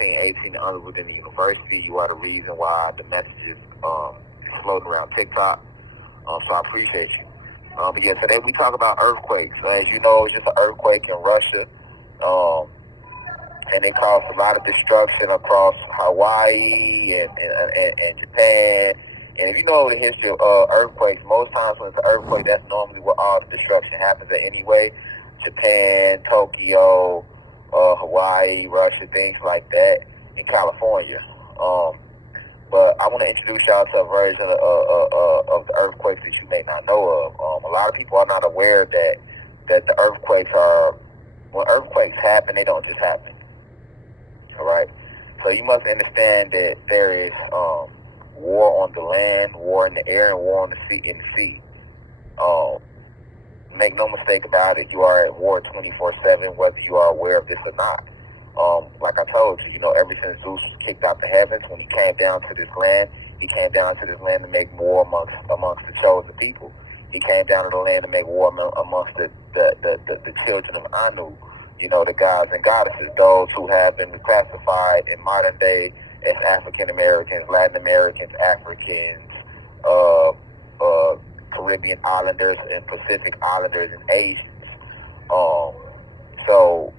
18 and under within the university. You are the reason why the messages floating around TikTok. So I appreciate you. But yeah, today we talk about earthquakes. As you know, it's just an earthquake in Russia. Um, and they caused a lot of destruction across Hawaii and Japan. And if you know the history of earthquakes, most times when it's an earthquake, that's normally where all the destruction happens at anyway. Japan, Tokyo, Hawaii, Russia, things like that, in California. Um, but I want to introduce y'all to a version of the earthquakes that you may not know of. A lot of people are not aware that the earthquakes are, when earthquakes happen, they don't just happen. All right. So you must understand that there is war on the land, war in the air, and war on the sea. In the sea. Um, Make no mistake about it. You are at war 24/7, whether you are aware of this or not. Like I told you, ever since Zeus was kicked out the heavens, when he came down to this land, he came down to this land to make war amongst the chosen people. He came down to the land to make war amongst the children of Anu, the gods and goddesses, those who have been classified in modern day as African Americans, Latin Americans, Africans, uh, uh, Caribbean Islanders, and Pacific Islanders and Asians. Um, so,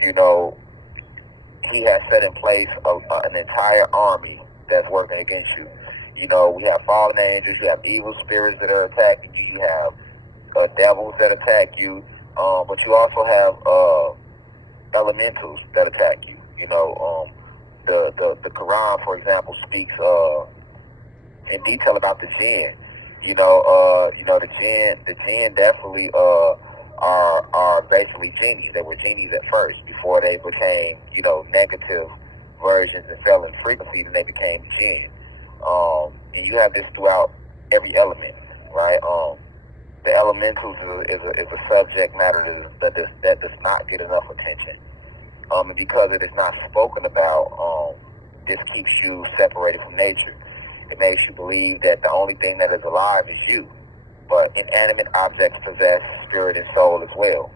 you know, he has set in place an entire army that's working against you. We have fallen angels, you have evil spirits that are attacking you, you have devils that attack you, but you also have elementals that attack you. The Quran, for example, speaks in detail about the jinn. The jinn definitely are basically genies. They were genies at first before they became negative versions and fell in frequencies, and they became jinn. And you have this throughout every element, right? The elementals is a subject matter that does not get enough attention. And because it is not spoken about, this keeps you separated from nature. It makes you believe that the only thing that is alive is you. But inanimate objects possess spirit and soul as well.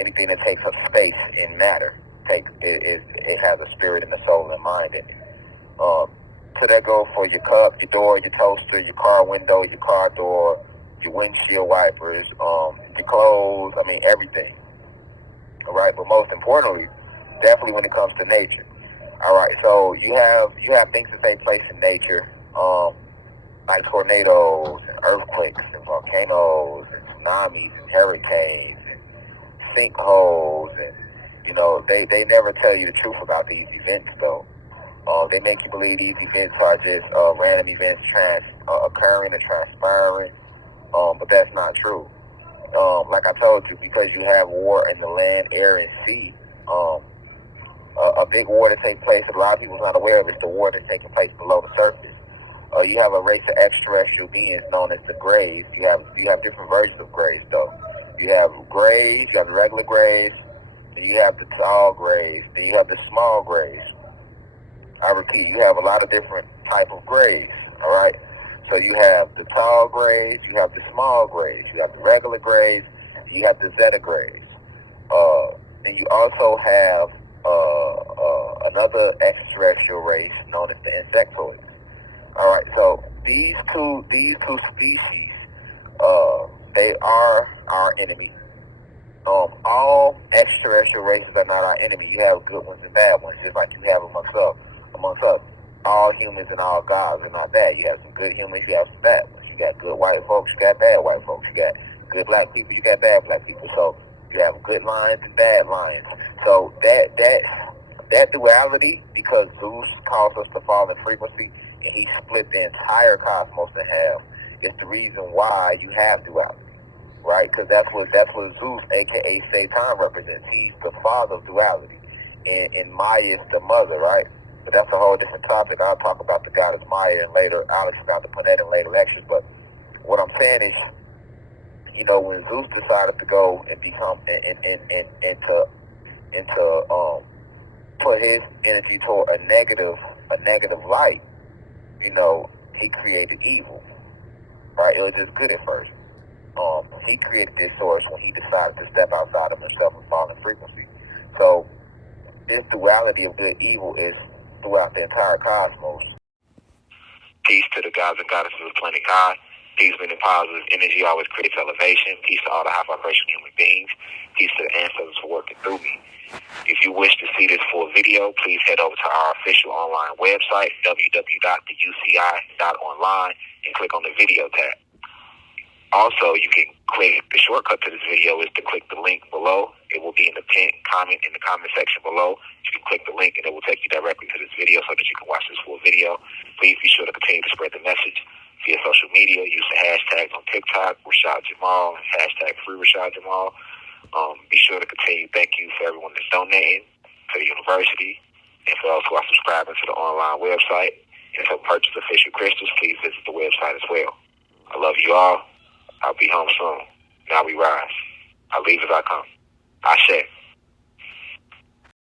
Anything that takes up space in matter it has a spirit and a soul and mind in it. So that goes for your cup, your door, your toaster, your car window, your car door, your windshield wipers, your clothes. I mean everything. All right, but most importantly, definitely when it comes to nature. All right, so you have things that take place in nature, like tornadoes and earthquakes and volcanoes and tsunamis and hurricanes and sinkholes, and they never tell you the truth about these events though. They make you believe these events are just random events occurring and transpiring, but that's not true. Like I told you, because you have war in the land, air, and sea. A big war that takes place that a lot of people are not aware of is the war that's taking place below the surface. You have a race of extraterrestrial beings known as the Greys. You have different versions of Greys though. You have Greys, you have the regular Greys, then you have the tall Greys, then you have the small Greys. I repeat, you have a lot of different type of Greys. All right. So you have the tall Greys, you have the small Greys, you have the regular Greys, you have the Zeta Greys. Then you also have another extraterrestrial race known as the insectoids. All right, so these two species, they are our enemy. All extraterrestrial races are not our enemy. You have good ones and bad ones, just like you have amongst us. All humans and all gods are not that. You have some good humans, you have some bad ones. You got good white folks, you got bad white folks. You got good black people, you got bad black people. So you have good lions and bad lions. So that duality, because Zeus caused us to fall in frequency, and he split the entire cosmos in half, is the reason why you have duality, right? Because that's what Zeus, aka Satan, represents. He's the father of duality, and Maya is the mother, right? But that's a whole different topic. I'll talk about the goddess Maya and later. I'll expound upon that in later lectures. But what I'm saying is, when Zeus decided to go and become into put his energy toward a negative light, he created evil. Right? It was just good at first. He created this source when he decided to step outside of himself and fall in frequency. So this duality of good evil is throughout the entire cosmos. Peace to the gods and goddesses of the planet God. Peace, meaning positive energy always creates elevation. Peace to all the high vibration human beings. Peace to the ancestors for working through me. If you wish to see this full video, please head over to our official online website, www.theuci.online, and click on the video tab. Also, you can click, the shortcut to this video is to click the link below. It will be in the pinned comment in the comment section below. You can click the link and it will take you directly to this video so that you can watch this full video. Please be sure to continue to spread the message via social media. Use the hashtags on TikTok, Rashad Jamal, and hashtag free Rashad Jamal. Be sure to continue. Thank you for everyone that's donating to the university and for those who are subscribing to the online website. And to purchase official crystals, please visit the website as well. I love you all. I'll be home soon. Now we rise. I leave as I come. Ashe.